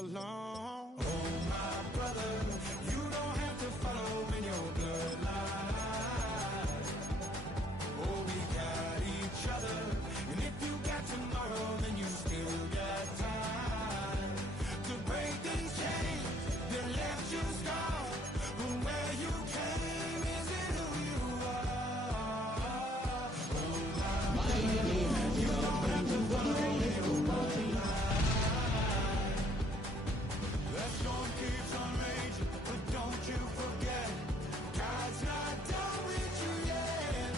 along. Oh, my brother, you don't have to follow in your bloodline. Oh, we got each other, and if you got tomorrow, then you still got time to break these chains that left you scarred. But where you came isn't who you are. Oh, my brother, you don't have to follow in your bloodline. That storm keeps on raging, but don't you forget, God's not done with you yet.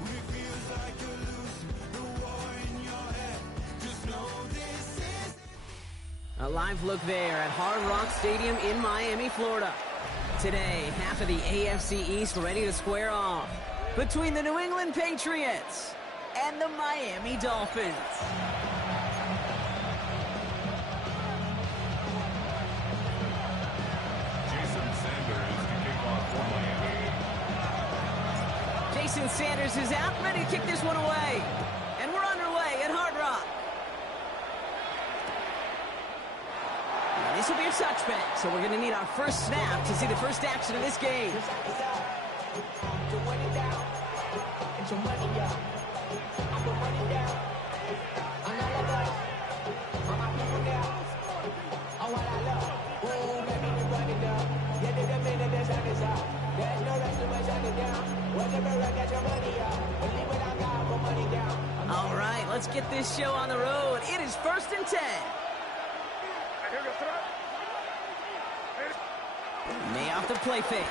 When it feels like you're losing the war in your head, just know this is A live look there at Hard Rock Stadium in Miami, Florida. Today, half of the AFC East ready to square off between the New England Patriots and the Miami Dolphins. Jason Sanders is out, ready to kick this one away. And we're underway at Hard Rock. And this will be a touchback, so we're going to need our first snap to see the first action of this game. All right, let's get this show on the road. It is 1st and 10. May off the play fake.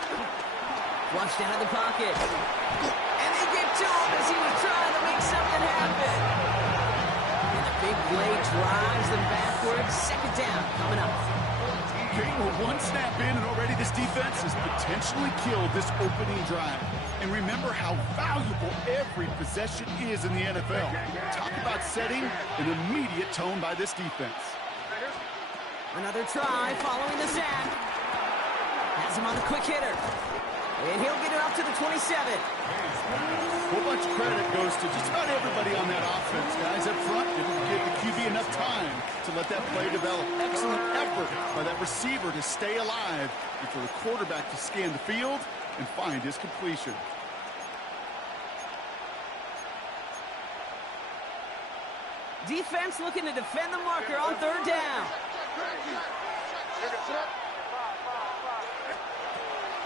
Flushed out of the pocket. And they get to him as he was trying to make something happen. And the big play drives them backwards. 2nd down coming up. Okay, we're one snap in, and already this defense has potentially killed this opening drive. And remember how valuable every possession is in the NFL. Talk about setting an immediate tone by this defense. Another try following the sack. Has him on the quick hitter. And he'll get it up to the 27. A whole bunch of credit goes to just about everybody on that offense, guys. Up front, didn't give the QB enough time to let that play develop. Excellent effort by that receiver to stay alive and for the quarterback to scan the field and find his completion. Defense looking to defend the marker on 3rd down.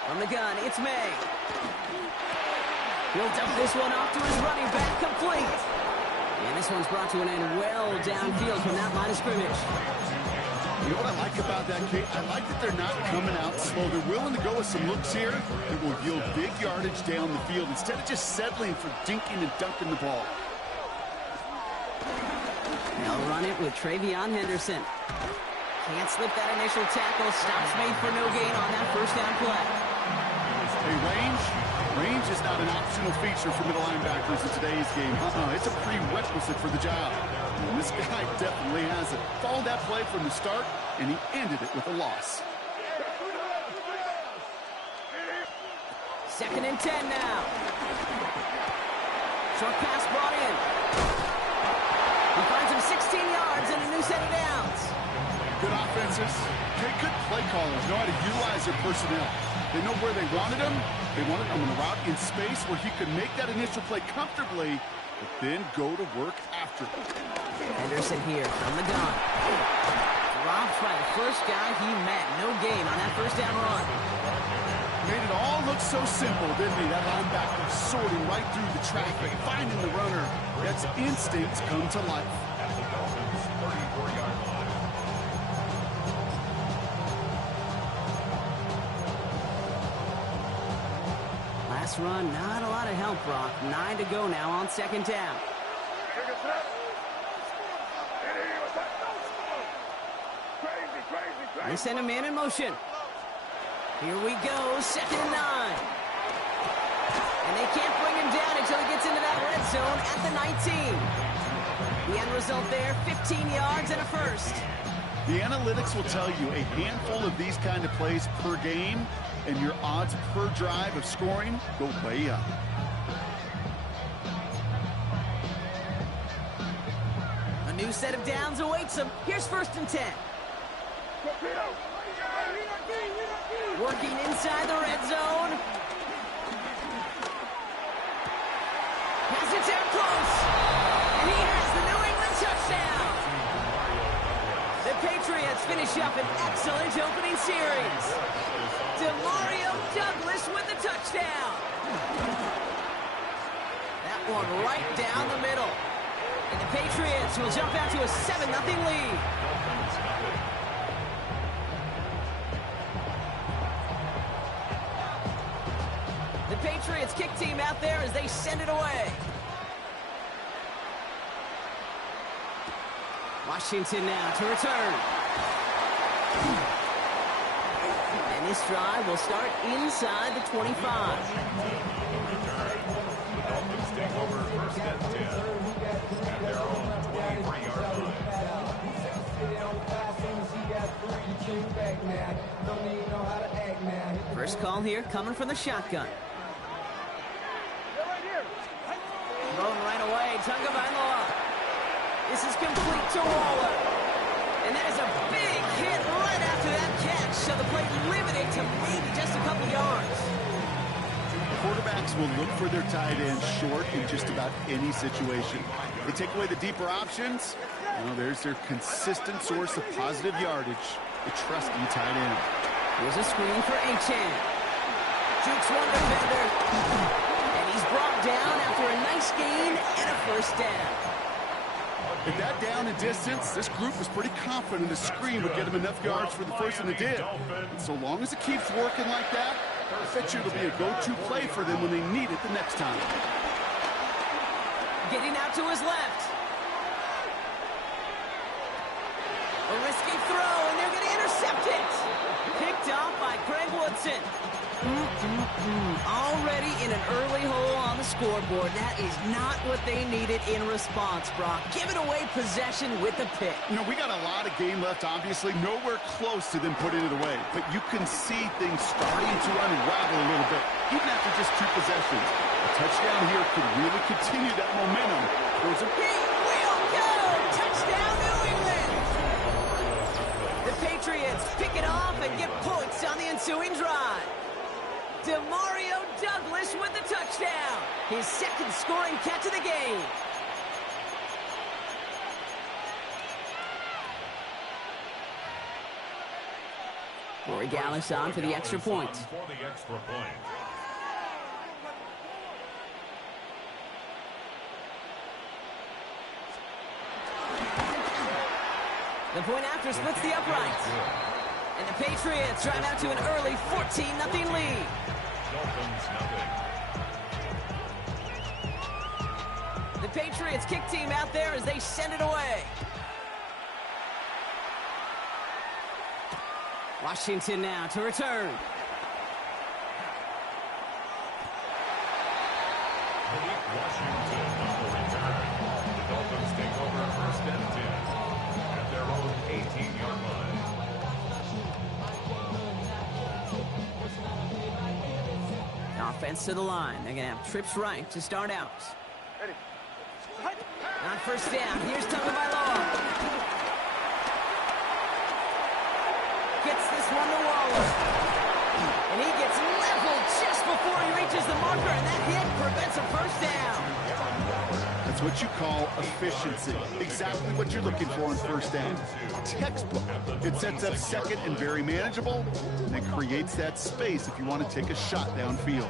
From the gun, it's May. He'll dump this one off to his running back, complete. And this one's brought to an end well downfield from that line of scrimmage. You know what I like about that, Kate? I like that they're not coming out slow. They're willing to go with some looks here that will yield big yardage down the field instead of just settling for dinking and dunking the ball. They'll run it with Travion Henderson. Can't slip that initial tackle. Stops made for no gain on that 1st down play. Hey, range is not an optional feature for middle linebackers in today's game. It's a prerequisite for the job. And this guy definitely has it. Followed that play from the start, and he ended it with a loss. 2nd and 10 now. Short pass brought in. He finds him 16 yards and a new set of downs. Good offenses. Okay, good play callers. Know how to utilize their personnel. They know where they wanted him. They wanted him on a route in space where he could make that initial play comfortably, but then go to work after it. Henderson here from the gun. Dropped by the first guy he met. No gain on that 1st down run. Made it all look so simple, didn't he? That linebacker sorting right through the traffic, finding the runner. That's instincts come to life. Last run, not a lot of help, Brock. 9 to go now on 2nd down. They send a man in motion. Here we go, 2nd and 9. And they can't bring him down until he gets into that red zone at the 19. The end result there, 15 yards and a 1st. The analytics will tell you a handful of these kind of plays per game, and your odds per drive of scoring go way up. A new set of downs awaits him. Here's 1st and 10. Working inside the red zone. Pass it down close. And he has the New England touchdown. The Patriots finish up an excellent opening series. Demario Douglas with the touchdown. That one right down the middle. And the Patriots will jump out to a 7-0 lead. The Patriots kick team out there as they send it away. Washington now to return. And this drive will start inside the 25. The Dolphins take over first and 10 at their own 23-yard line. First call here coming from the shotgun. Thrown right away, Tagovailoa. This is complete to Waller. And that is a big hit right after that catch. So the play limited to maybe just a couple yards. Quarterbacks will look for their tight end short in just about any situation. They take away the deeper options. Well, there's their consistent source of positive yardage, the trusty tight end. Here's a screen for Achane. Jukes one defender. And he's brought down after a nice gain and a first down. At that down and distance, this group was pretty confident the screen would get them enough yards for the first, and it did. And so long as it keeps working like that, I bet you it'll be a go-to play for them when they need it the next time. Getting out to his left. A risky throw, and they're going to intercept it. Picked off by Craig Woodson. Already in an early hole on the scoreboard. That is not what they needed in response, Brock. Giving away possession with the pick. You know, we got a lot of game left, obviously. Nowhere close to them putting it away. But you can see things starting to unravel a little bit, even after just 2 possessions. A touchdown here could really continue that momentum. He will go! Touchdown, New England! The Patriots pick it off and get points on the ensuing drive. Demario Douglas with the touchdown. His second scoring catch of the game. Corey Gallis on for the extra point. The point after splits the uprights. And the Patriots drive out to an early 14-0 lead. The Patriots kick team out there as they send it away. Washington now to return. Washington on the return. The Dolphins take over first and 10 at their own 18-yard line. Offense to the line. They're going to have trips right to start out. Ready. On first down, here's Tagovailoa. Gets this one to Waller. And he gets leveled just before he reaches the marker, and that hit prevents a first down. That's what you call efficiency. Exactly what you're looking for in first down. Textbook. It sets up second and very manageable, and it creates that space if you want to take a shot downfield.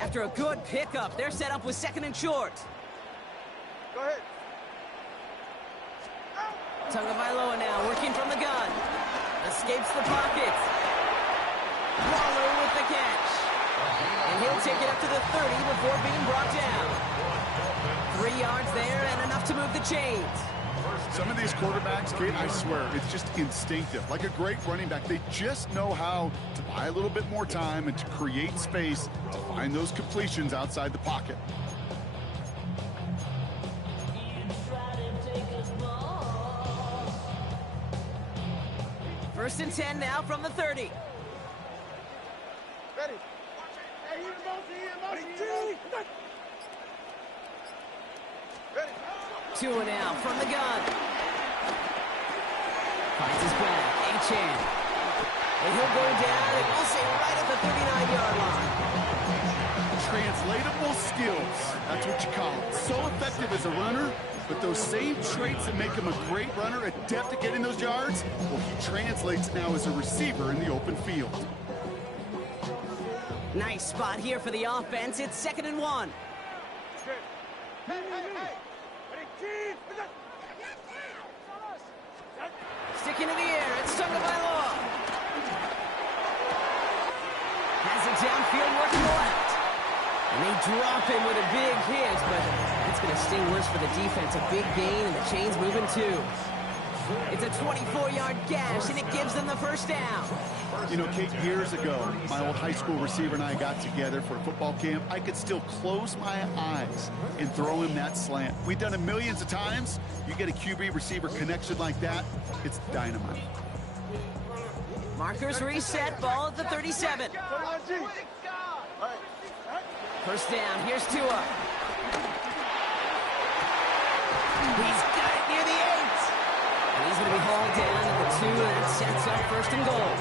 After a good pickup, they're set up with second and short. Go ahead. Tagovailoa now working from the gun. Escapes the pocket. Waller with the catch. And he'll take it up to the 30 before being brought down. 3 yards there and enough to move the chains. Some of these quarterbacks, Kate, I swear, it's just instinctive. Like a great running back, they just know how to buy a little bit more time and to create space to find those completions outside the pocket. First and 10 now from the 30. Ready. Tua now from the gun. Finds his back. A-Chan. And he'll go down, and we'll say right at the 39-yard line. Translatable skills. That's what you call it. So effective as a runner, but those same traits that make him a great runner, adept at getting those yards, well, he translates now as a receiver in the open field. Nice spot here for the offense. It's 2nd and 1. Stick into the air. It's Tagovailoa. Has it downfield, working left. And they drop him with a big hit, but it's going to sting worse for the defense. A big gain, and the chain's moving too. It's a 24-yard gash, and it gives them the first down. You know, Kate, years ago, my old high school receiver and I got together for a football camp. I could still close my eyes and throw him that slant. We've done it millions of times. You get a QB receiver connection like that, it's dynamite. Markers reset, ball at the 37. First down, here's Tua. He's got it near the 8. And he's going to be hauled down at the 2, and that sets up 1st and goal.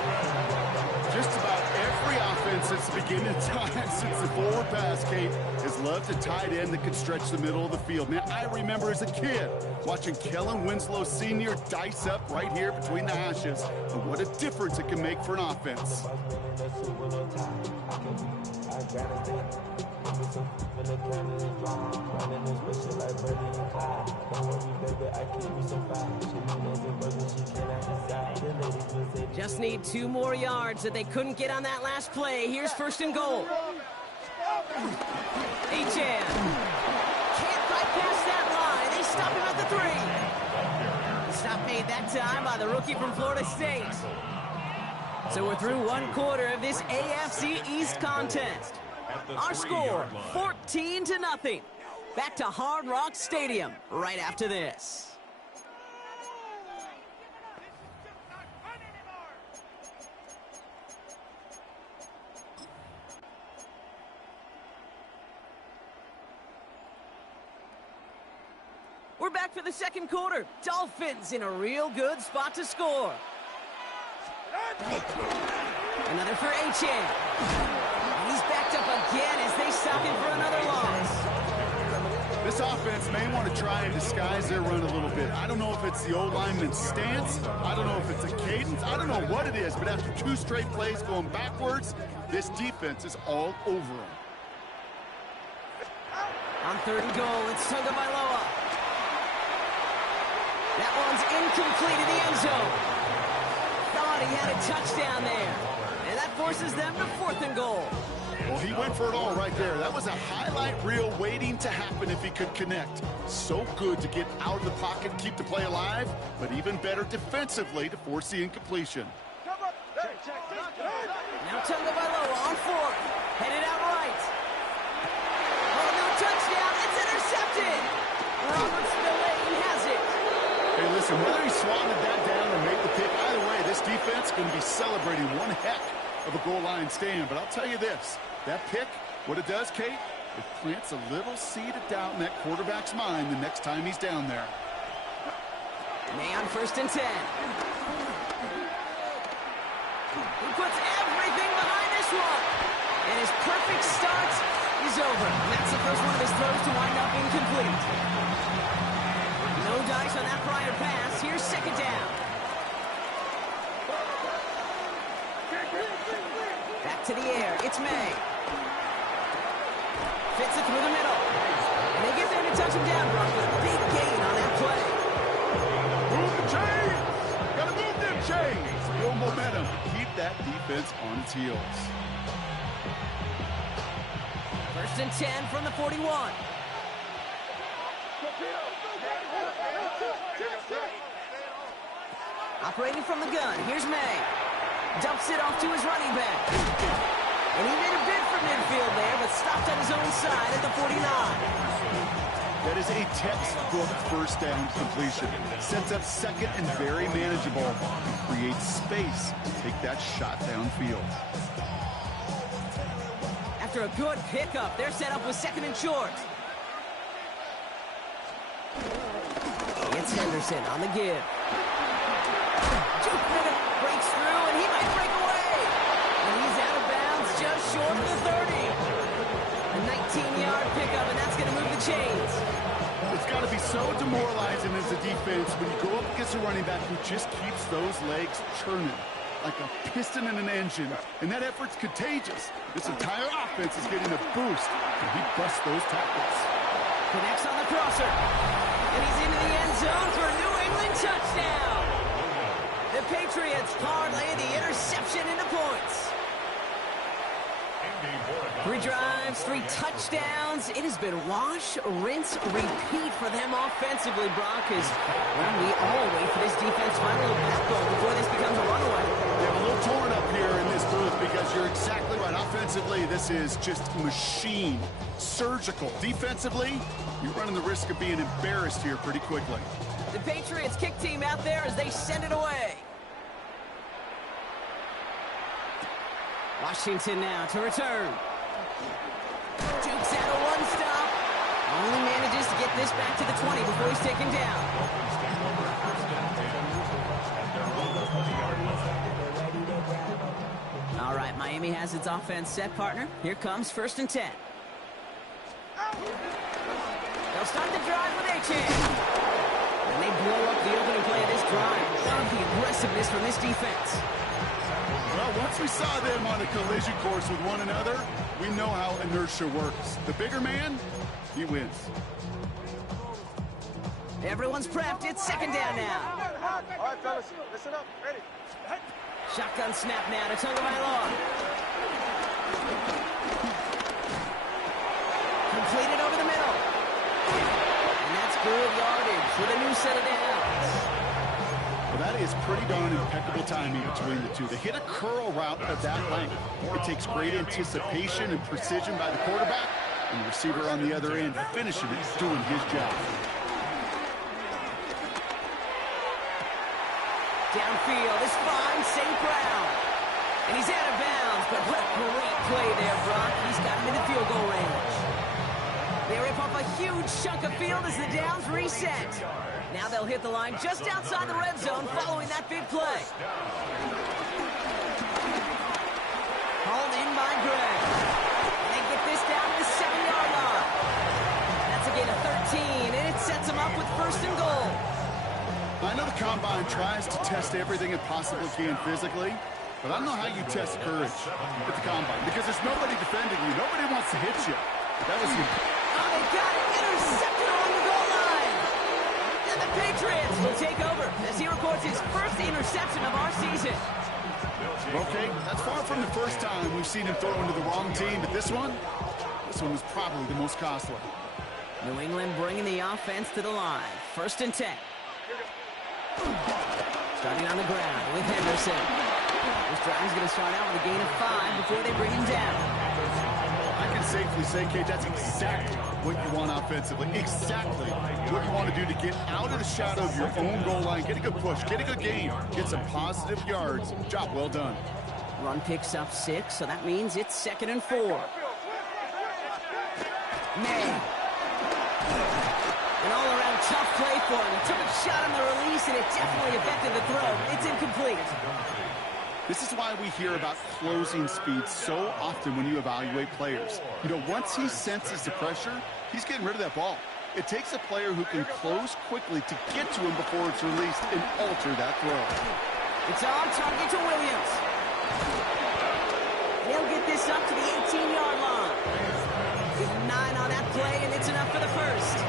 Just about every offense since the beginning of time, since the forward pass, Kate, has loved a tight end that can stretch the middle of the field. Man, I remember as a kid watching Kellen Winslow Sr. dice up right here between the hashes. And what a difference it can make for an offense. Just need 2 more yards that they couldn't get on that last play. Here's 1st and goal. A-Chan. Can't bypass that line. They stop him at the 3. Stop made that time by the rookie from Florida State. So we're through 1 quarter of this AFC East contest. Our score, 14-0. Back to Hard Rock Stadium right after this. We're back for the 2nd quarter. Dolphins in a real good spot to score. Another for A-Chan. He's backed up again as they stop him for another loss. This offense may want to try and disguise their run a little bit. I don't know if it's the old lineman's stance. I don't know if it's a cadence. I don't know what it is, but after 2 straight plays going backwards, this defense is all over them. On 3rd and goal, it's Tagovailoa. That one's incomplete in the end zone. Thought he had a touchdown there. And that forces them to 4th and goal. Well, he went for it all right there. That was a highlight reel waiting to happen if he could connect. So good to get out of the pocket, keep the play alive, but even better defensively to force the incompletion. Now Tagovailoa on 4th. Headed out right. Oh, no touchdown. It's intercepted. Robert Spillane has it. Hey, listen, whether he swatted that down or made the pick, either way, this defense is going to be celebrating one heck of a goal line stand. But I'll tell you this, that pick, what it does, Kate, it plants a little seed of doubt in that quarterback's mind the next time he's down there. May on 1st and 10. He puts everything behind this one. And his perfect start is over. And that's the first one of his throws to wind up incomplete. No dice on that prior pass. Here's 2nd down. Back to the air. It's May. Fits it through the middle. And they get there to touch him down, Brock, with a big gain on that play. Move the chains! Gotta move them chains! Build momentum. Keep that defense on its heels. 1st and 10 from the 41. Operating from the gun, here's May. Dumps it off to his running back. And he made a bid for midfield there, but stopped on his own side at the 49. That is a textbook first down completion. Sets up 2nd and very manageable. And creates space to take that shot downfield. After a good pickup, they're set up with 2nd and short. It's Henderson on the give. Juke breaks through, and he might break away. And he's out of bounds just short of the 30. A 19-yard pickup, and that's going to move the chains. It's got to be so demoralizing as a defense when you go up against a running back who just keeps those legs churning like a piston in an engine, and that effort's contagious. This entire offense is getting a boost, and he busts those tackles. Connects on the crosser, and he's into the end zone for a New England touchdown. The Patriots parlay the interception into points. 3 drives, 3 touchdowns. It has been wash, rinse, repeat for them offensively, Brock, as well, we all wait for this defense to find a little backbone before this becomes a runaway. They're a little torn up here in this booth because you're exactly right. Offensively, this is just machine, surgical. Defensively, you're running the risk of being embarrassed here pretty quickly. The Patriots kick team out there as they send it away. Washington now to return. Jukes out of one stop. Only manages to get this back to the 20 before he's taken down. All right, Miami has its offense set, partner. Here comes 1st and 10. They'll start the drive with Achane. And they blow up the opening play of this drive. Love the aggressiveness from this defense. Well, once we saw them on a collision course with one another, we know how inertia works. The bigger man, he wins. Everyone's prepped. It's 2nd down now. All right, fellas, listen up. Ready? Shotgun snap now to Tagovailoa. Completed over the middle. And that's good yardage with a new set of downs. Well, that is pretty darn impeccable timing between the two. They hit a curl route of that length. It takes great anticipation and precision by the quarterback, and the receiver on the other end finishing it, doing his job. Downfield is fine, St. Brown. And he's out of bounds, but what a great play there, Brock. He's got him in the field goal range. They rip off a huge chunk of field as the downs reset. Now they'll hit the line just outside the red zone following that big play. Hauled in by Gregg. And they get this down to the 7-yard line. That's a gain of 13, and it sets them up with 1st and goal. I know the Combine tries to test everything it possibly can physically, but I don't know how you test courage at the Combine because there's nobody defending you. Nobody wants to hit you. That was the... Oh, they got it. Intercepted on the goal line. And the Patriots will take over as he records his 1st interception of our season. Okay, that's far from the first time we've seen him throw into the wrong team, but this one was probably the most costly. New England bringing the offense to the line. 1st and 10. Starting on the ground with Henderson. This drive's going to start out with a gain of 5 before they bring him down. I can safely say, Kate, that's exactly what you want offensively. Exactly what you want to do to get out of the shadow of your own goal line, get a good push, get a good gain, get some positive yards. Job well done. Run picks up 6, so that means it's 2nd and 4. May. An all-around tough play for him. He took a shot on the release, and it definitely affected the throw. It's incomplete. This is why we hear about closing speed so often when you evaluate players. You know, once he senses the pressure, he's getting rid of that ball. It takes a player who can close quickly to get to him before it's released and alter that throw. It's on target to Williams. They'll get this up to the 18-yard line. Give him 9 on that play, and it's enough for the 1st.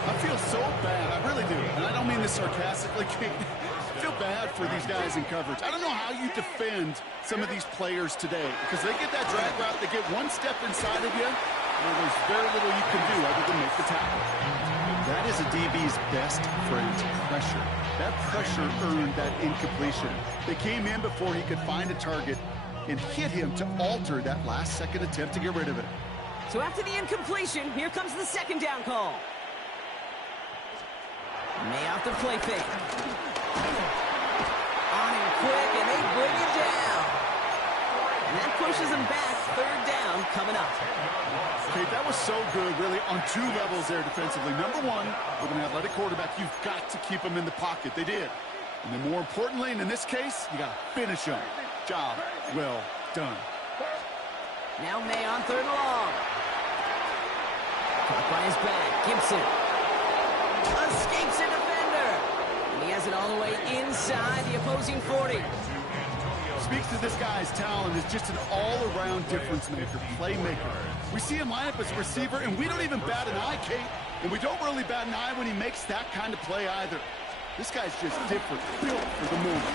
I feel so bad, I really do. And I don't mean this sarcastically, Kate. I feel bad for these guys in coverage. I don't know how you defend some of these players today because they get that drag route, they get one step inside of you, and there's very little you can do other than make the tackle. That is a DB's best friend, pressure. That pressure earned that incompletion. They came in before he could find a target and hit him to alter that last-second attempt to get rid of it. So after the incompletion, here comes the 2nd down call. May off the play fake. On him quick, and they bring him down. And that pushes them back. Third down coming up. Okay, that was so good, really, on two levels there defensively. Number one, with an athletic quarterback, you've got to keep him in the pocket. They did. And then more importantly, and in this case, you got to finish him. Job well done. Now May on third and long. Caught by his back. Gibson escapes a defender. And he has it all the way inside the opposing 40. Speaks to this guy's talent as just an all-around difference maker, playmaker. We see him line up as a receiver, and we don't even bat an eye, Kate. And we don't really bat an eye when he makes that kind of play either. This guy's just different, built for the moment.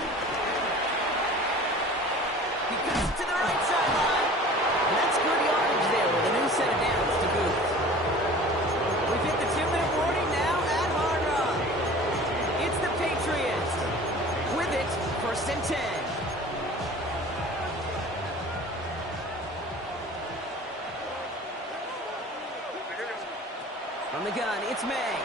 He cuts to the right sideline. And that's good yardage there with a new set of downs to boot. We've hit the 2-minute warning now at Hard Rock. It's the Patriots. With it, 1st and 10. From the gun, it's May.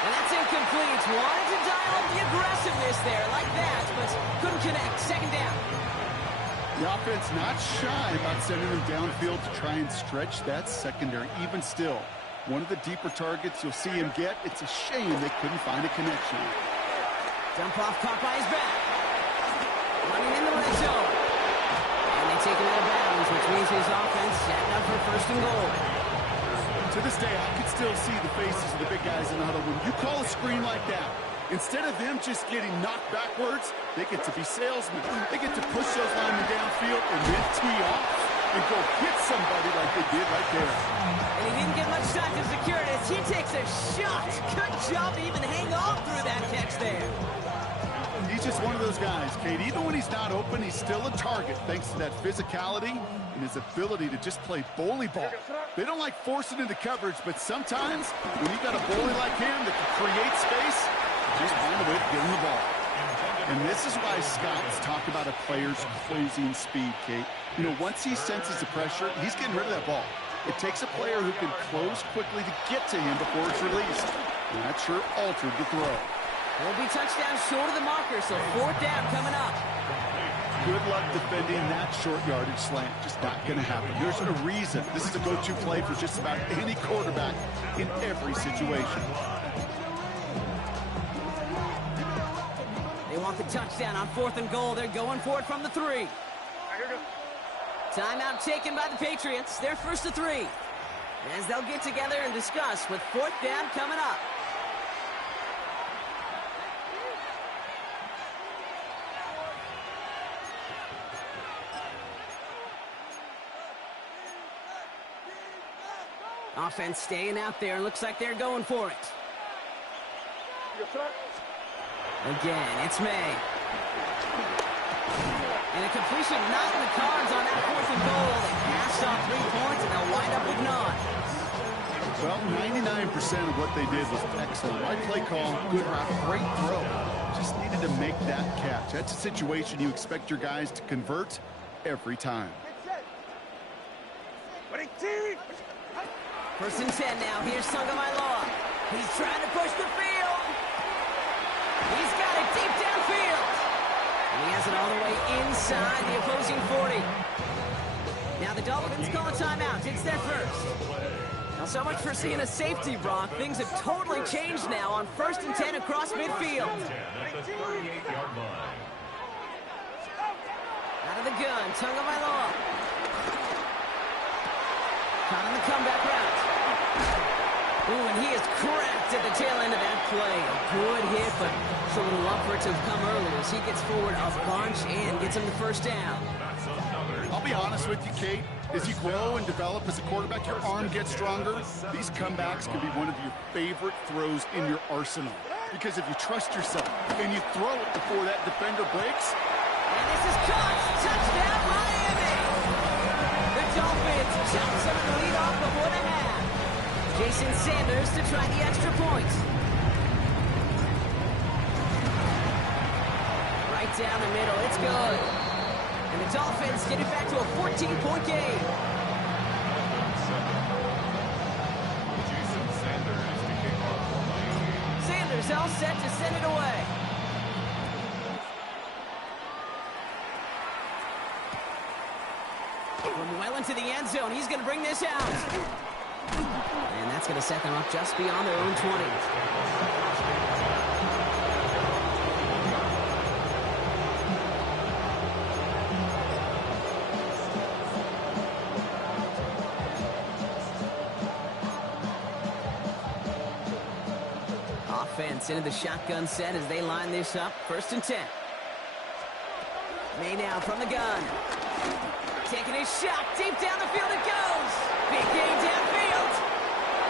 And that's incomplete. Wanted to dial up the aggressiveness there like that, but couldn't connect. Second down. The offense not shy about sending them downfield to try and stretch that secondary. Even still, one of the deeper targets you'll see him get. It's a shame they couldn't find a connection. Dump off caught by his back. Running in the red zone. And they take him out of bounds, which means his offense setting up for 1st and goal. To this day, I can still see the faces of the big guys in the huddle. When you call a screen like that, instead of them just getting knocked backwards, they get to be salesmen. They get to push those linemen downfield and then tee off and go hit somebody like they did right there. And he didn't get much time to secure it as he takes a shot. Good job to even hang on through that catch there. He's just one of those guys, Kate. Even when he's not open, he's still a target thanks to that physicality and his ability to just play bully ball. They don't like forcing into coverage, but sometimes when you've got a bully like him that can create space, just find a way to get him the ball. And this is why scouts talk about a player's closing speed, Kate. You know, once he senses the pressure, he's getting rid of that ball. It takes a player who can close quickly to get to him before it's released. And that sure altered the throw. Will be touchdown short of the marker, so 4th down coming up. Good luck defending that short yardage slant. Just not going to happen. There's a reason. This is a go-to play for just about any quarterback in every situation. They want the touchdown on 4th and goal. They're going for it from the 3. Timeout taken by the Patriots. They're 1st to 3. As they'll get together and discuss with 4th down coming up. Offense staying out there. Looks like they're going for it. Again, it's May. And a completion not in the cards on that 4th and goal. They passed off 3 points, and they'll wind up with none. Well, 99% of what they did was excellent. Right play call, good route, great throw. Just needed to make that catch. That's a situation you expect your guys to convert every time. 1st and 10 now. Here's Tagovailoa. He's trying to push the field. He's got it deep downfield. And he has it all the way inside the opposing 40. Now the Dolphins call a timeout. It's their first. Now so much for seeing a safety, Brock. Things have totally changed now on 1st and 10 across midfield. Out of the gun, Tagovailoa. Caught on the comeback route. Ooh, and he is cracked at the tail end of that play. A good hit, but it's a little up for it to come early as he gets forward a bunch and gets him the 1st down. I'll be honest with you, Kate. As you grow and develop as a quarterback, your arm gets stronger. These comebacks can be one of your favorite throws in your arsenal. Because if you trust yourself and you throw it before that defender breaks. And this is caught. Touchdown, Miami. The Dolphins jump some of the lead off before the half. Jason Sanders to try the extra point. Right down the middle. It's good. And the Dolphins get it back to a 14-point game. Sanders all set to send it away. Well into the end zone. He's going to bring this out. And that's going to set them up just beyond their own 20. Offense into the shotgun set as they line this up. 1st and 10. May now from the gun. Taking his shot. Deep down the field it goes. Big gain downfield.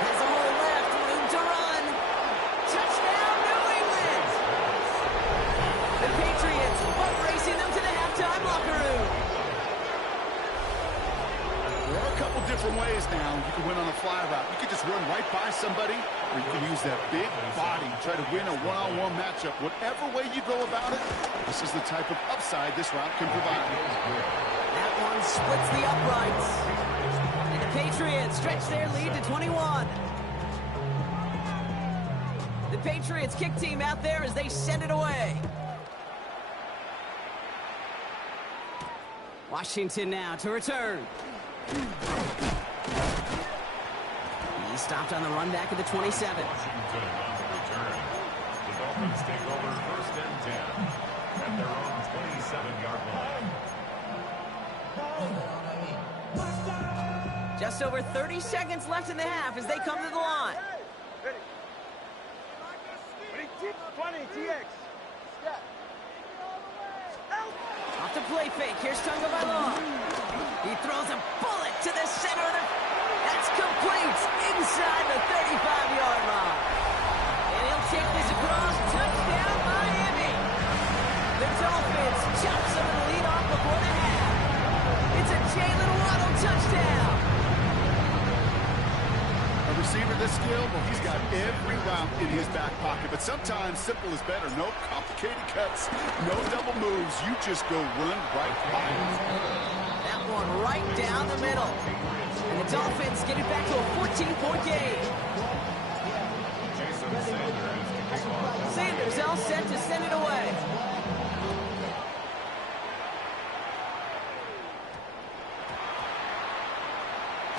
Has a hole left. Room to run. Touchdown, New England. The Patriots boat racing them to the halftime locker room. There are a couple different ways now you can win on a fly route. You can just run right by somebody, or you can use that big body, try to win a one-on-one matchup. Whatever way you go about it, this is the type of upside this route can provide. That one splits the uprights. And the Patriots stretch their lead to 21. The Patriots kick team out there as they send it away. Washington now to return. He stopped on the run back at the 27. Washington on the return. The Dolphins take over 1st and 10 at their own 27-yard line. Just over 30 seconds left in the half as they come to the line. Ready. 20, TX. Step. Off the play fake. Here's Tunga Bailoa. He throws a bullet to the center of the... That's complete inside the 35-yard line. And he'll take this across. Touchdown, Miami. The Dolphins chop some of the lead off before the half. It's a Jalen Waddle touchdown. A receiver this skilled, well, he's got every route in his back pocket. But sometimes simple is better. No complicated cuts, no double moves. You just go run right by him. That one right down the middle. And the Dolphins get it back to a 14-point game. Jason Sanders to kick off. Sanders all set to send it away.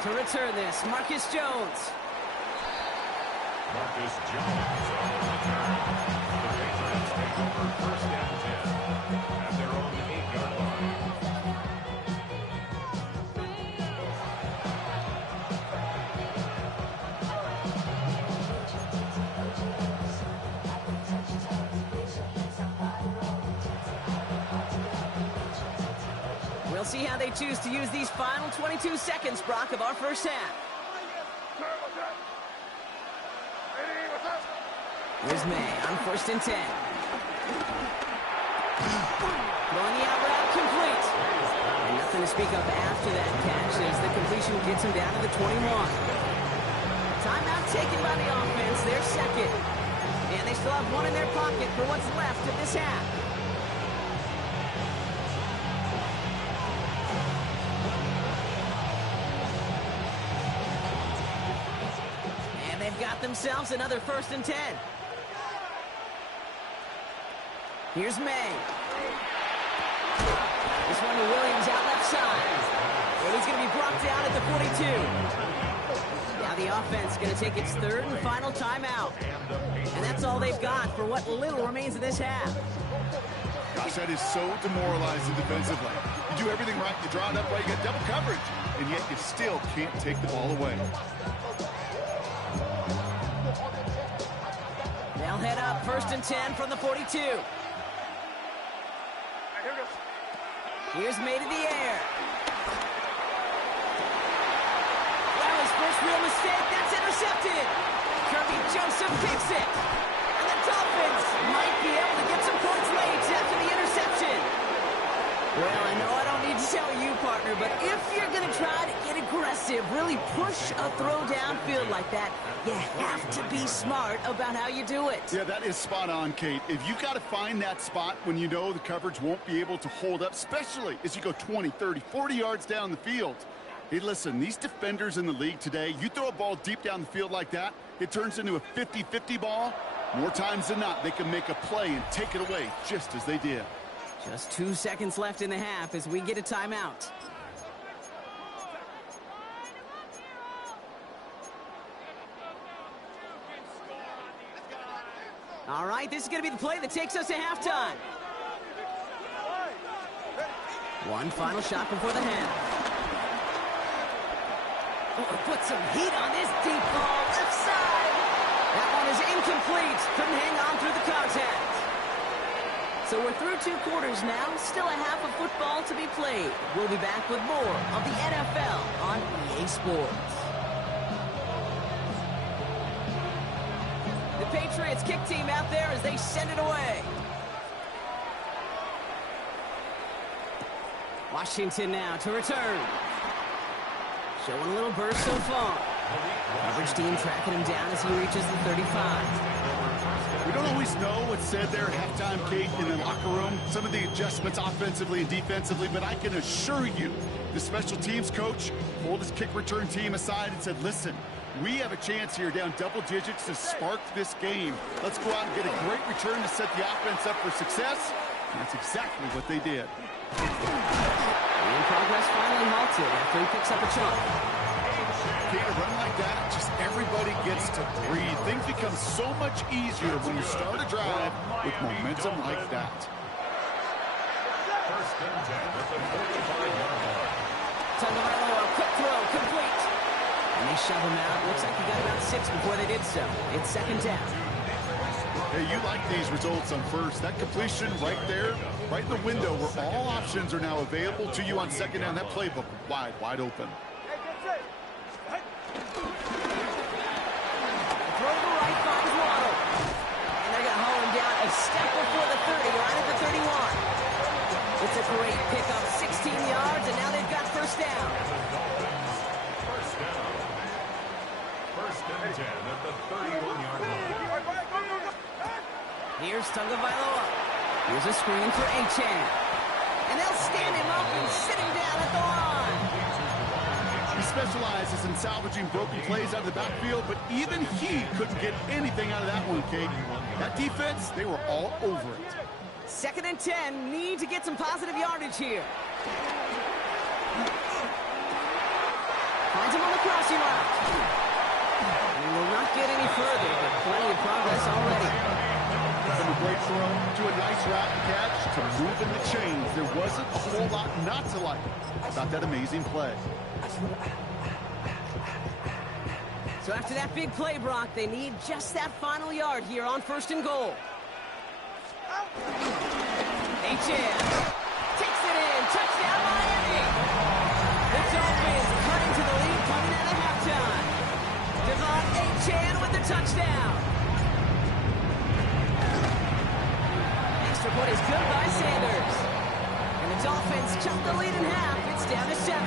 To return this, Marcus Jones. Marcus Jones on the return. The Patriots take over 1st and 10 at their own 8-yard line. We'll see how they choose to use these final 22 seconds, Brock, of our first half. Here's May on 1st and 10. Throwing the out route complete. And nothing to speak of after that catch as the completion gets him down to the 21. Timeout taken by the offense, their second. And they still have one in their pocket for what's left of this half. And they've got themselves another 1st and 10. Here's May. This one to Williams out left side. And he's going to be brought down at the 42. Now the offense going to take its 3rd and final timeout. And that's all they've got for what little remains of this half. Gosh, that is so demoralizing defensively. You do everything right, you draw it up right, you get double coverage, and yet you still can't take the ball away. They'll head up 1st and 10 from the 42. Here's May to the air. Well, his first real mistake, that's intercepted. Kirby Joseph picks it. And the Dolphins might be able to get some points late after the interception. Well, I know I don't need to tell you, partner, but if you're going to try to get aggressive, really push a throw downfield like that, you have to be smart about how you do it. Yeah, that is spot on, Kate. If you got to find that spot when you know the coverage won't be able to hold up, especially as you go 20, 30, 40 yards down the field. Hey, listen, these defenders in the league today, you throw a ball deep down the field like that, it turns into a 50-50 ball. More times than not, they can make a play and take it away just as they did. Just 2 seconds left in the half as we get a timeout. All right, this is going to be the play that takes us to halftime. One final shot before the half. Oh, put some heat on this deep ball, left side. That one is incomplete. Couldn't hang on through the contact. So we're through 2 quarters now. Still a half of football to be played. We'll be back with more of the NFL on EA Sports. The Patriots kick team out there as they send it away. Washington now to return. Showing a little burst so far. Coverage team tracking him down as he reaches the 35. We don't always know what's said there at halftime, Kate, in the locker room. Some of the adjustments offensively and defensively, but I can assure you the special teams coach pulled his kick return team aside and said, listen, we have a chance here down double digits to spark this game. Let's go out and get a great return to set the offense up for success. And that's exactly what they did. And progress finally halted after he picks up a chunk. Kate, a run like that, just everybody gets to breathe. Things become so much easier when you start a drive with momentum like that. First and 10 at the 45-yard line. Tagovailoa, quick throw, complete. And they shove him out. Looks like he got about 6 before they did so. It's second down. Hey, you like these results on first. That completion right there, right in the window where all options are now available to you on second down. That playbook wide open. Throw to the right, finds Waddle. And they're going to haul him down a step before the 30, right at the 31. It's a great pickup, 16 yards, and now they've got first down. First down. First and 10 at the 31-yard line. Here's Tagovailoa. Here's a screen for Achane. And they'll stand him up and sit him down at the line. He specializes in salvaging broken plays out of the backfield, but even he couldn't get anything out of that one, Kate. That defense, they were all over it. Second and 10, need to get some positive yardage here. Finds him on the crossing route. And will not get any further, but plenty of progress already. From a great throw to a nice route and catch to moving the chains. There wasn't a whole lot not to like about that amazing play. So after that big play, Brock, they need just that final yard here on first and goal. Achane takes it in. Touchdown, Miami. The Dolphins cutting to the lead coming out of halftime. Devon Achane with the touchdown. Extra point is good by Sanders. And the Dolphins cut the lead in half. It's down to 7.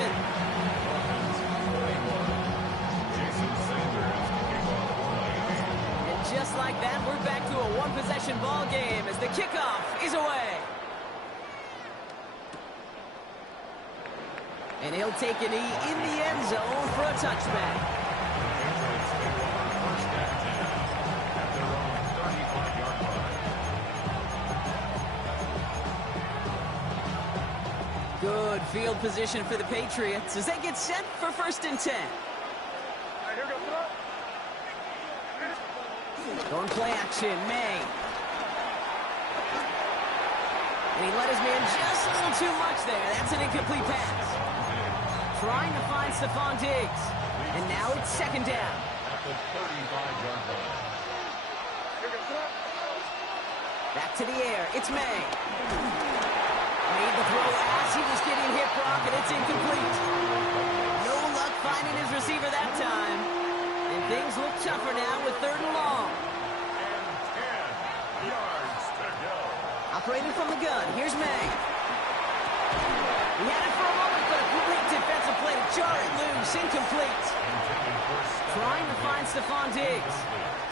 And just like that, we're back to a one-possession ball game as the kickoff is away. And he'll take a knee in the end zone for a touchback. First and 10 at their own 35-yard line. Good field position for the Patriots as they get set for first and 10. Going play action, May. And he let his man just a little too much there. That's an incomplete pass. Trying to find Stephon Diggs. And now it's second down. At the 35-yard line. Back to the air. It's May. Made the throw as he was getting hit, Brock, and it's incomplete. No luck finding his receiver that time. And things look tougher now with third and long. And 10 yards to go. Operating from the gun. Here's May. He had it for a moment, but a great defensive play to jar it loose. Incomplete. Trying to find Stephon Diggs.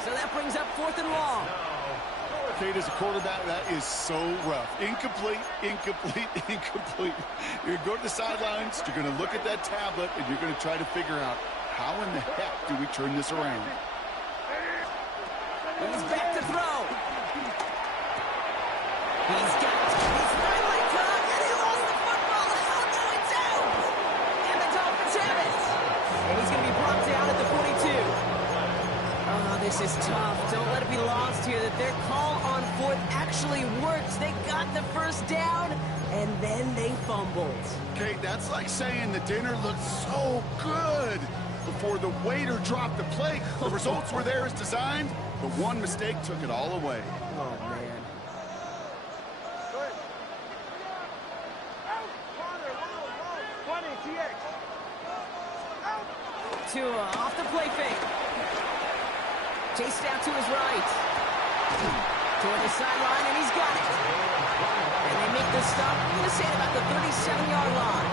So that brings up fourth and long. Kate, as a quarterback, that is so rough. Incomplete, incomplete, incomplete. You're going to go to the sidelines, you're going to look at that tablet, and you're going to try to figure out how in the heck do we turn this around. He's back to throw. He's got it. He's finally caught, and he lost the football. Oh, no, it's out. And the Dolphins have it. And he's going to be brought down at the 42. This This is tough. Don't let it be lost here that their call on fourth actually works. They got the first down, and then they fumbled. Kate, that's like saying the dinner looked so good before the waiter dropped the plate. The results were there as designed, but one mistake took it all away. Oh, man. Good. Out. Corner. Low. 20 TX. Out. Tua off the play fake. Chased out to his right. Toward the sideline, and he's got it. And they make the stop. I'm going to say it about the 37-yard line.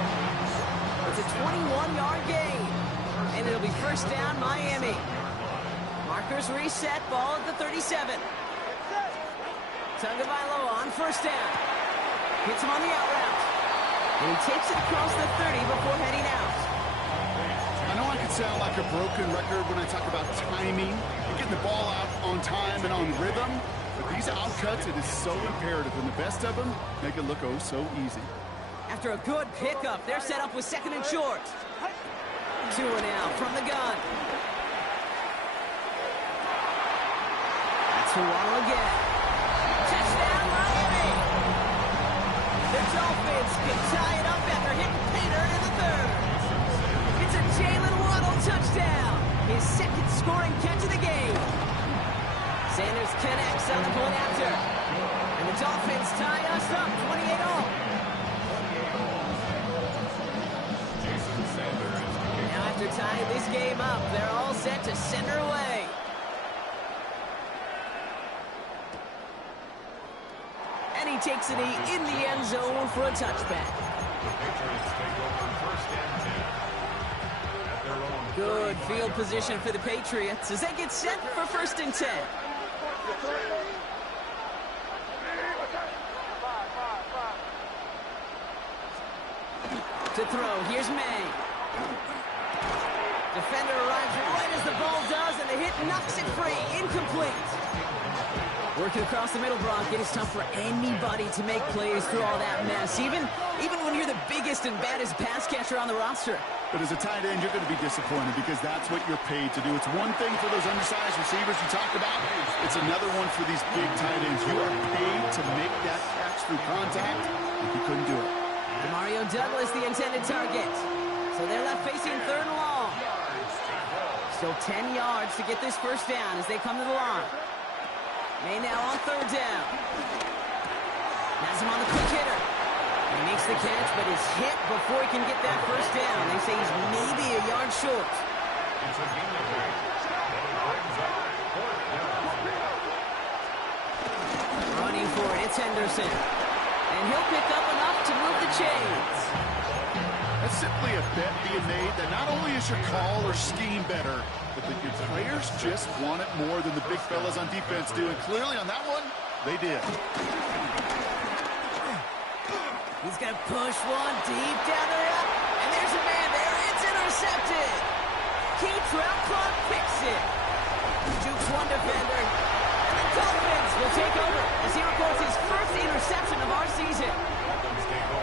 It's a 21-yard gain. And it'll be first down, Miami. Markers reset, ball at the 37. Tagovailoa on first down. Hits him on the out route. And he takes it across the 30 before heading out. I know I can sound like a broken record when I talk about timing and getting the ball out on time and on rhythm, but these out cuts, it is so imperative, and the best of them make it look oh so easy. After a good pickup, they're set up with second and short. Tua now from the gun. That's Waddle again. Touchdown, Miami! The Dolphins can tie it up after hitting Pater in the third. It's a Jalen Waddle touchdown. His second scoring catch of the game. Sanders connects on the point after. And the Dolphins tie us up 28-all. Now after tying this game up, they're all set to send her away. And he takes it in the end zone for a touchback. Good field position for the Patriots as they get set for first and 10. To throw, here's May. Defender arrives right as the ball does, and the hit knocks it free. Incomplete. Working across the middle, Bronk. It is tough for anybody to make plays through all that mess, even when you're the biggest and baddest pass catcher on the roster. But as a tight end, you're going to be disappointed because that's what you're paid to do. It's one thing for those undersized receivers you talked about. It's another one for these big tight ends. You are paid to make that catch through contact, and you couldn't do it. Mario Douglas, the intended target. So they're left facing third and long. Still 10 yards to get this first down as they come to the line. May now on third down. Has him on the quick hitter. He makes the catch, but is hit before he can get that first down. They say he's maybe a yard short. Running for it, it's Henderson. And he'll pick up enough to move the chains. That's simply a bet being made that not only is your call or scheme better, but that your players just want it more than the big fellas on defense do. And clearly on that one, they did. He's going to push one deep down the road. And there's a man there. It's intercepted. Keytrell Clark picks it. Jukes one defender. And the Dolphins will take over as he records his first interception of our season.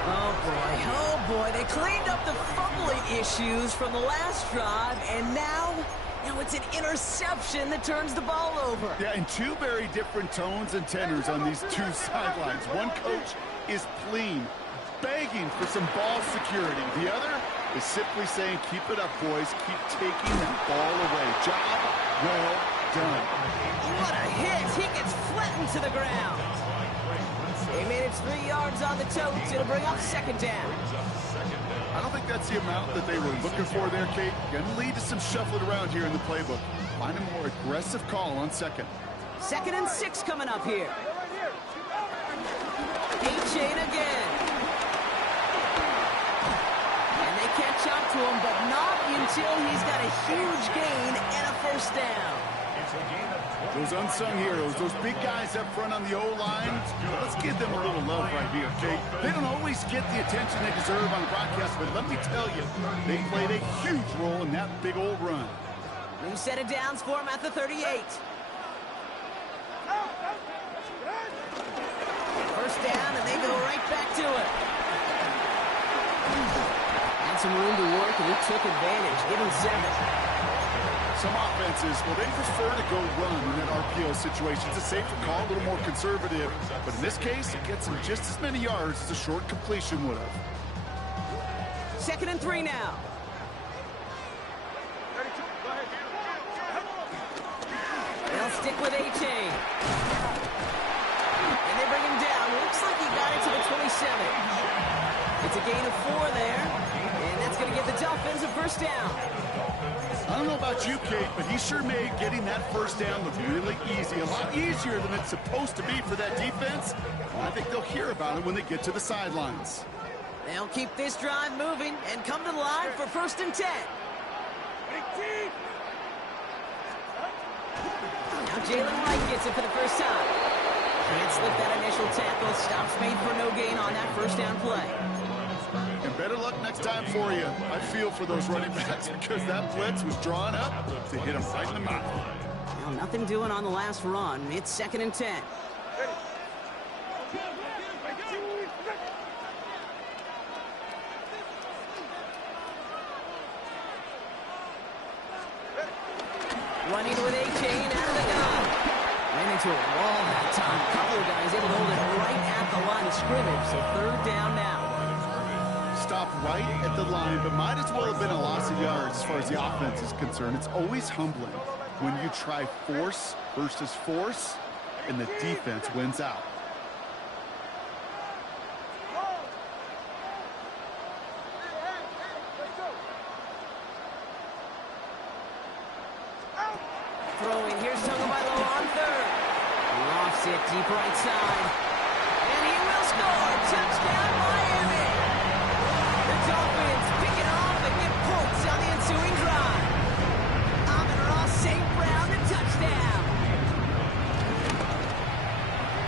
Oh boy, they cleaned up the fumbling issues from the last drive, and now it's an interception that turns the ball over. Yeah, and two very different tones and tenors on these two sidelines. One coach is pleading, begging for some ball security. The other is simply saying, keep it up, boys. Keep taking that ball away. Job well done. What a hit. He gets flattened to the ground. They made it 3 yards on the totes. It'll bring up second down. I don't think that's the amount that they were looking for there, Kate. Going to lead to some shuffling around here in the playbook. Find a more aggressive call on second. 2nd and 6 coming up here. A-Chain again. And they catch up to him, but not until he's got a huge gain and a first down. Those unsung heroes, those big guys up front on the O-line, let's give them a little love right here, okay? They don't always get the attention they deserve on the broadcast, but let me tell you, they played a huge role in that big old run. New set of downs for him at the 38. First down, and they go right back to it. Had some room to work, and he took advantage. Give him 7. Some offenses, well, they prefer to go run in that RPO situation. It's a safer call, a little more conservative. But in this case, it gets him just as many yards as a short completion would have. 2nd and 3 now. 32. Go ahead. They'll stick with A-Chain. And they bring him down. Looks like he got it to the 27. It's a gain of 4 there. And that's going to give the Dolphins a first down. I don't know about you, Kate, but he sure made getting that first down look really easy. A lot easier than it's supposed to be for that defense. And I think they'll hear about it when they get to the sidelines. They'll keep this drive moving and come to the line for 1st and 10. Now Jalen Wright gets it for the first time. Can't slip that initial tackle. Stops made for no gain on that first down play. And better luck next time for you. I feel for those running backs because that blitz was drawn up to hit him right in the mouth. Well, nothing doing on the last run. It's 2nd and 10. Running with A-Chain out of the gun. Ran into a wall that time. A couple of guys able to hold it right at the line of scrimmage. So 3rd down now. Stopped right at the line, but might as well have been a loss of yards as far as the offense is concerned. It's always humbling when you try force versus force, and the defense wins out. Throwing, here's Tagovailoa on 3rd. Lofts it deep right side. And he will score. Touchdown, Miami. The Dolphins pick it off and get points on the ensuing drive. Amon-Ra St. Brown, the touchdown.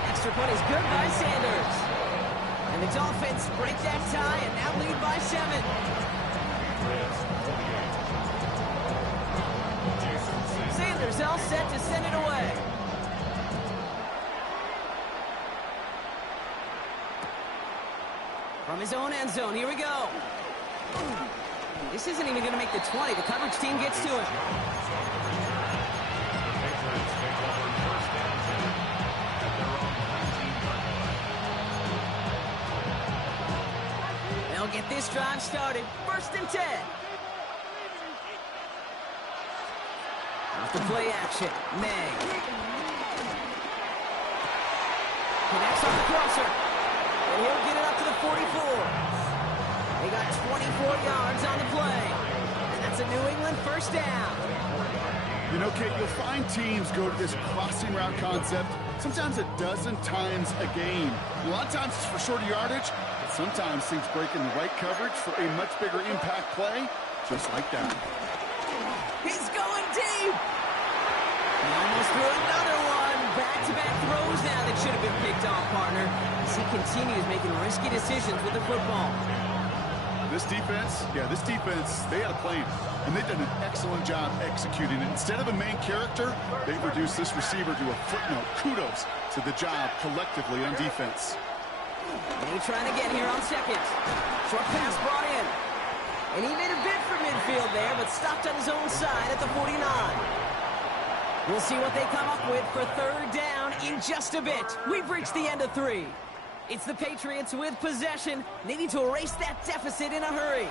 Extra point is good by Sanders. And the Dolphins break that tie and now lead by 7. Sanders all set to send it away. From his own end zone, here we go. This isn't even going to make the 20. The coverage team gets to it. They'll get this drive started. 1st and 10. Off the play action, May. Connects on the crosser. And he'll get it up to the 44. They got 24 yards on the play. And that's a New England first down. You know, Kate, you'll find teams go to this crossing route concept sometimes a dozen times a game. A lot of times it's for shorter yardage, but sometimes things break in the right coverage for a much bigger impact play, just like that. He's going deep. He almost threw another one. Back-to-back throws now that should have been picked off, partner, as he continues making risky decisions with the football. This defense, they had a plan, and they've done an excellent job executing it. Instead of a main character, they've reduced this receiver to a footnote. Kudos to the job collectively on defense. May trying again here on 2nd. Short pass brought in. And he made a bid for midfield there, but stopped on his own side at the 49. We'll see what they come up with for 3rd down in just a bit. We've reached the end of 3. It's the Patriots with possession, needing to erase that deficit in a hurry.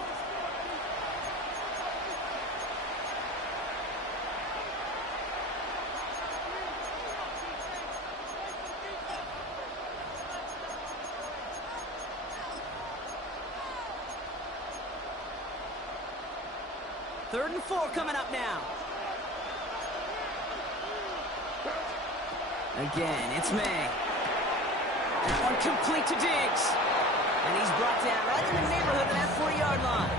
Third and 4 coming up now. Again, it's May. That one complete to Diggs. And he's brought down right in the neighborhood of that 40-yard line.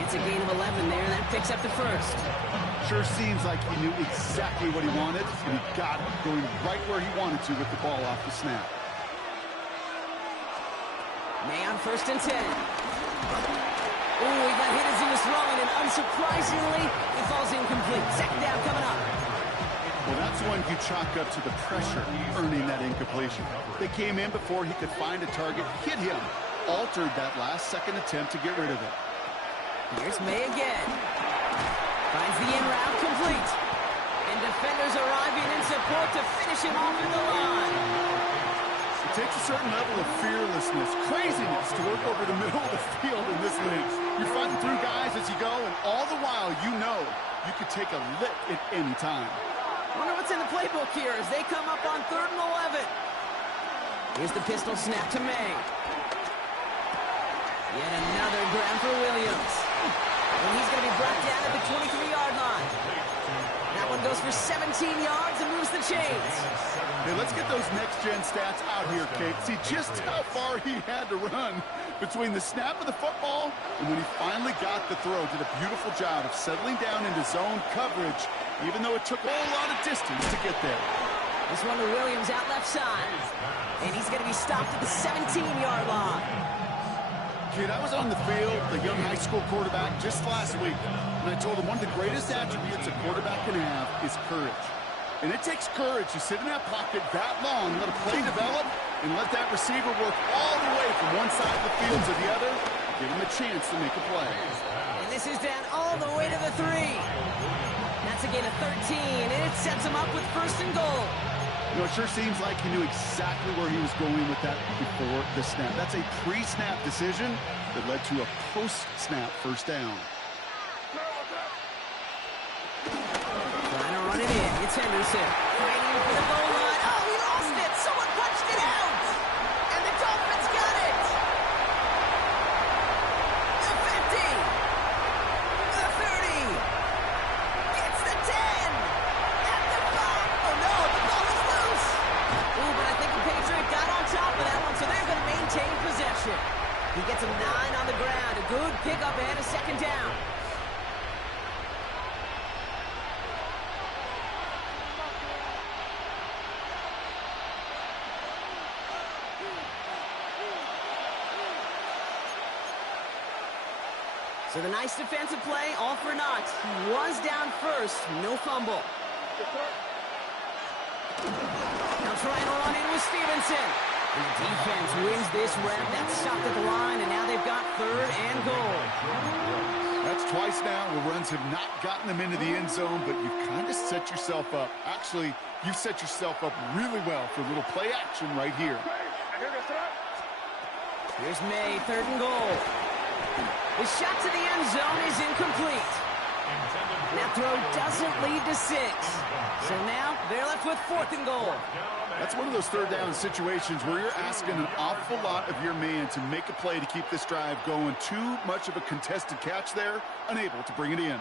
It's a gain of 11 there, and that picks up the first. Sure seems like he knew exactly what he wanted, and he got it, going right where he wanted to with the ball off the snap. May on 1st and 10. Ooh, he got hit as he was throwing, and unsurprisingly, it falls incomplete. 2nd down coming up. Well, that's when you chalk up to the pressure earning that incompletion. They came in before he could find a target, hit him, altered that last-second attempt to get rid of it. Here's May again. Finds the in route, incomplete. And defenders arriving in support to finish him off at the line. It takes a certain level of fearlessness, craziness to work over the middle of the field in this league. You're fighting through guys as you go, and all the while you know you could take a lick at any time. Wonder what's in the playbook here as they come up on 3rd and 11. Here's the pistol snap to May. Yet another grab for Williams. And he's going to be brought down at the 23-yard line. That one goes for 17 yards and moves the chains. Hey, let's get those next-gen stats out here, Kate. See just how far he had to run between the snap of the football and when he finally got the throw. Did a beautiful job of settling down into zone coverage, even though it took a whole lot of distance to get there. This one to Williams out left side. And he's going to be stopped at the 17-yard line. Kid, I was on the field, the young high school quarterback, just last week, and I told him one of the greatest attributes a quarterback can have is courage. And it takes courage to sit in that pocket that long, let a play develop, and let that receiver work all the way from one side of the field to the other, give him a chance to make a play. And this is down all the way to the 3. That's a gain of 13, and it sets him up with 1st and goal. You know, it sure seems like he knew exactly where he was going with that before the snap. That's a pre-snap decision that led to a post-snap 1st down. Trying to run it in. It's Henderson. Fighting for the goal line. Oh, he lost it. Someone punched it out. And the Dolphins got it. The 50. The 30. Gets the 10. At the 5. Oh, no. The ball is loose. Ooh, but I think the Patriot got on top of that one, so they're going to maintain possession. He gets a 9 on the ground. A good pickup and a 2nd down. So the nice defensive play, all for naught. He was down first, no fumble. Now trying to run in with Stevenson. And the defense wins this rep. That's stopped at the line, and now they've got 3rd and goal. That's twice now where runs have not gotten them into the end zone, but you kind of set yourself up. Actually, you set yourself up really well for a little play action right here. Here's May, 3rd and goal. The shot to the end zone is incomplete. That throw doesn't lead to 6. So now they're left with 4th and goal. That's one of those 3rd down situations where you're asking an awful lot of your man to make a play to keep this drive going. Too much of a contested catch there, unable to bring it in.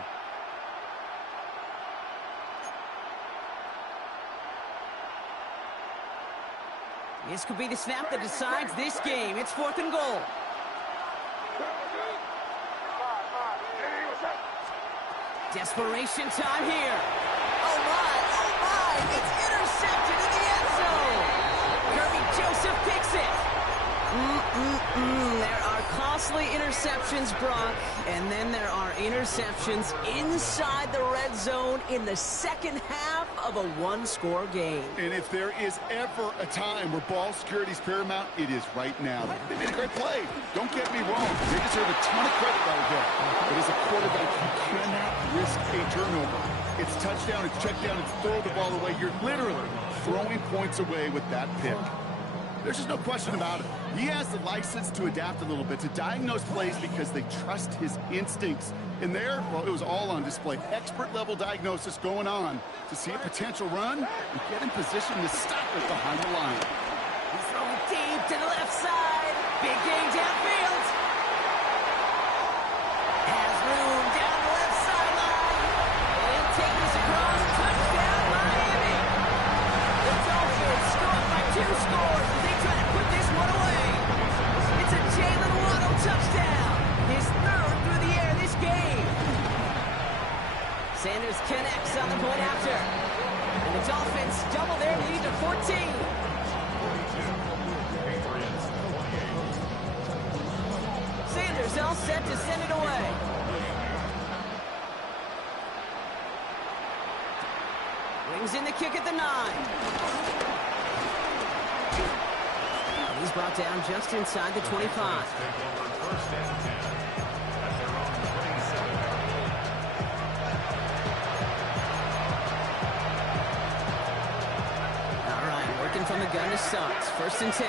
This could be the snap that decides this game. It's 4th and goal. Desperation time here. Oh my, it's intercepted in the end zone. Kirby Joseph picks it. There are costly interceptions, Brock, and then there are interceptions inside the red zone in the 2nd half of a 1-score game. And if there is ever a time where ball security is paramount, it is right now. They made a great play. Don't get me wrong. They deserve a ton of credit right here. But as a quarterback, you cannot risk a turnover. It's touchdown, it's check down, it's throw the ball away. You're literally throwing points away with that pick. There's just no question about it. He has the license to adapt a little bit, to diagnose plays because they trust his instincts. And there, well, it was all on display. Expert-level diagnosis going on to see a potential run and get in position to stop it behind the line. He's throwing deep to the left side. Big gain downfield. Has room down the left sideline. And take this across. Touchdown, Miami. The Dolphins scored by 2 scores as they try to put this one away. It's a Jalen Waddle touchdown. His 3rd through the air this game. Sanders connects on the point after. And the Dolphins double their lead to 14. Sanders all set to send it away. Brings in the kick at the 9. And he's brought down just inside the 25. gun to start. First and 10.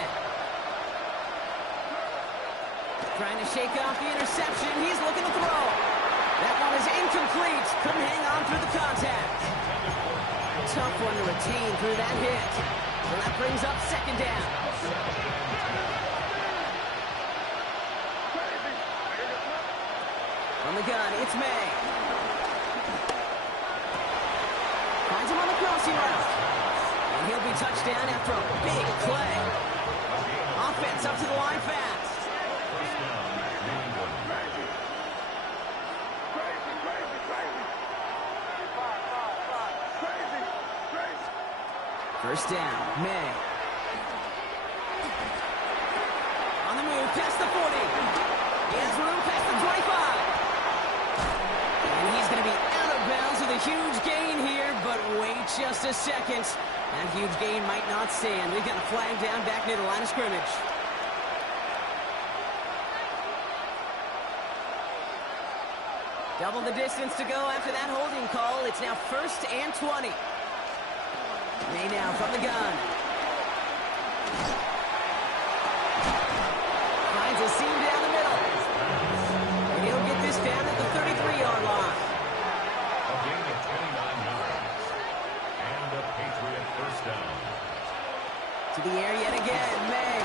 Trying to shake off the interception. He's looking to throw. That one is incomplete. Couldn't hang on through the contact. Tough one to retain through that hit. So that brings up second down. On the gun, it's May. Finds him on the crossing route. And he'll be touchdown after a big play. Offense up to the line fast. First down, May. On the move, past the 40. He has room past the 25. And he's going to be out of bounds with a huge gain here, but wait just a second. That huge gain might not stand. We've got a flag down back near the line of scrimmage. Double the distance to go after that holding call. It's now first and 20. May now from the gun. Finds a seam down the middle. And he'll get this down at the 33-yard line. A gain of 29 yards. And a Patriot first down. To the air yet again, May.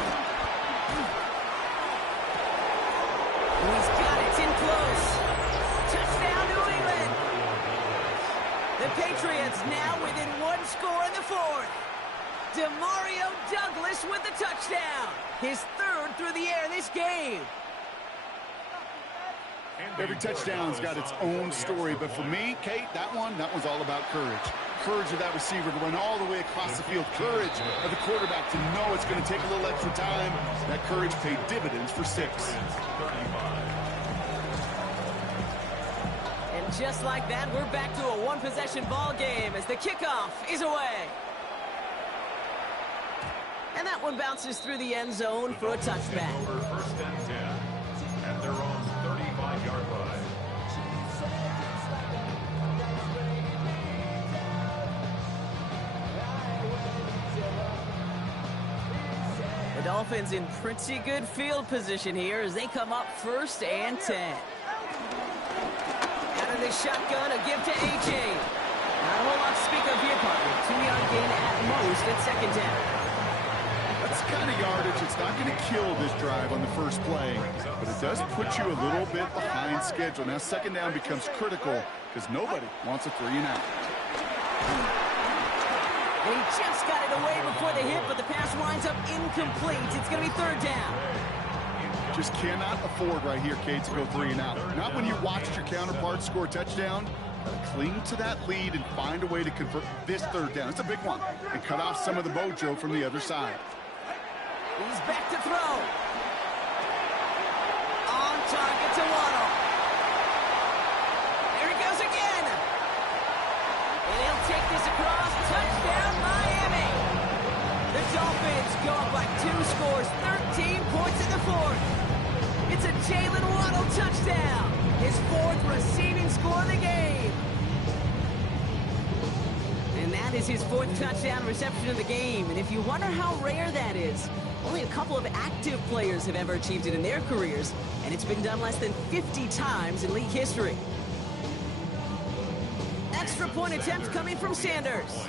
And he's got it. It's in close. Touchdown, New England. The Patriots now within one score in the fourth. Demario Douglas with the touchdown. His third through the air this game. Every touchdown's got its own story, but for me, Kate, that one's all about courage. Courage of that receiver to run all the way across the field. Courage of the quarterback to know it's going to take a little extra time. That courage paid dividends for 6. And just like that, we're back to a one-possession ball game as the kickoff is away. And that one bounces through the end zone for a touchback. First and 10 at their own 35-yard line. The Dolphins in pretty good field position here as they come up first and 10. Out of the shotgun, a give to A.J. Not a whole lot to speak of here, partner. 2-yard gain at most at second down. That's the kind of yardage. It's not going to kill this drive on the first play, but it does put you a little bit behind schedule. Now second down becomes critical because nobody wants a 3-and-out. And he just got it away before the hit, but the pass winds up incomplete. It's going to be third down. Just cannot afford right here, Kate, to go 3-and-out. Not when you watched your counterpart score a touchdown. Cling to that lead and find a way to convert this third down. It's a big one. And cut off some of the mojo from the other side. He's back to throw. On target to Waddle. There he goes again. And he'll take this across. Touchdown, Miami. The Dolphins go up by 2 scores, 13 points in the fourth. It's a Jalen Waddle touchdown. His 4th receiving score of the game. And that is his 4th touchdown reception of the game. And if you wonder how rare that is, only a couple of active players have ever achieved it in their careers, and it's been done less than 50 times in league history. Extra point attempt coming from Sanders.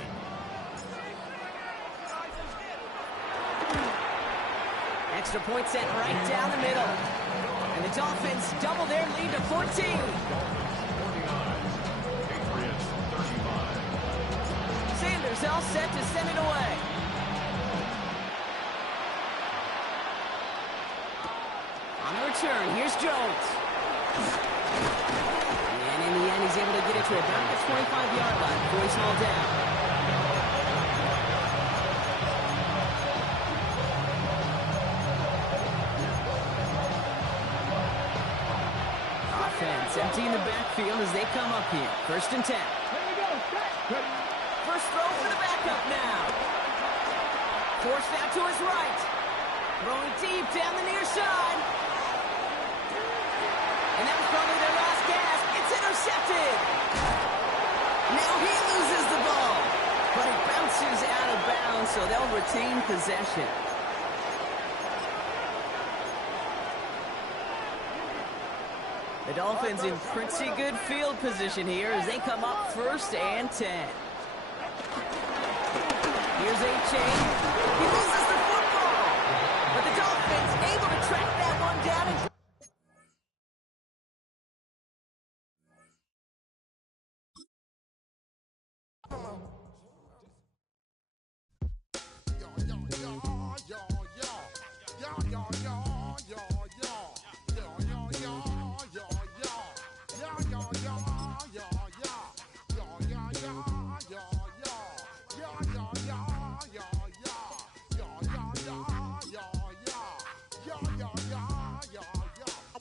Extra point set right down the middle. And the Dolphins double their lead to 14. 49. Patriots 35. Sanders all set to send it away. On the return, here's Jones. And in the end, he's able to get it to about the 25-yard line before he's hauled down. Offense emptying the backfield as they come up here. First and 10. First throw for the backup now. Forced out to his right. Throwing deep down the near side. And that was probably their last gasp. It's intercepted. Now he loses the ball. But it bounces bounces out of bounds, so they'll retain possession. The Dolphins in pretty good field position here as they come up 1st and 10. Here's A-Chain. He loses the football. But the Dolphins able to track that one down and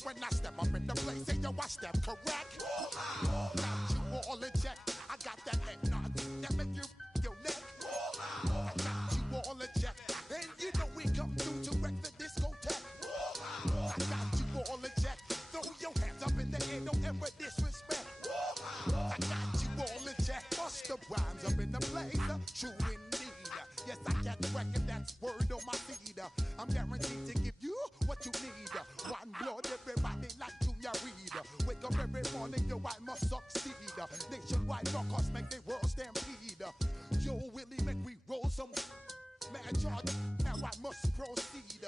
When I step up in the place, say yo, I step correct. Got you all in check. I got that head nod that make you your neck. I got you all in check, and you know we come through to wreck the discotheque. I got you all in check. Throw your hands up in the air, don't ever disrespect. I got you all in check. Bust the rhymes up in the place, true indeed. Yes, I got the record, that's word on my feed. I'm guaranteed to give you what you need. One blood, everybody like Junior Reed. Wake up every morning, yo, I must succeed. Nationwide rockers make the world stampede. Yo, Willie, make we roll some mad charge. Now I must proceed.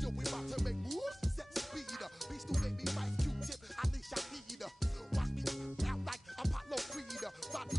Yo, we about to make moves, set speed. Beast to make me fight Q-tip, Alicia Heed. Watch me out like Apollo Creed. Body,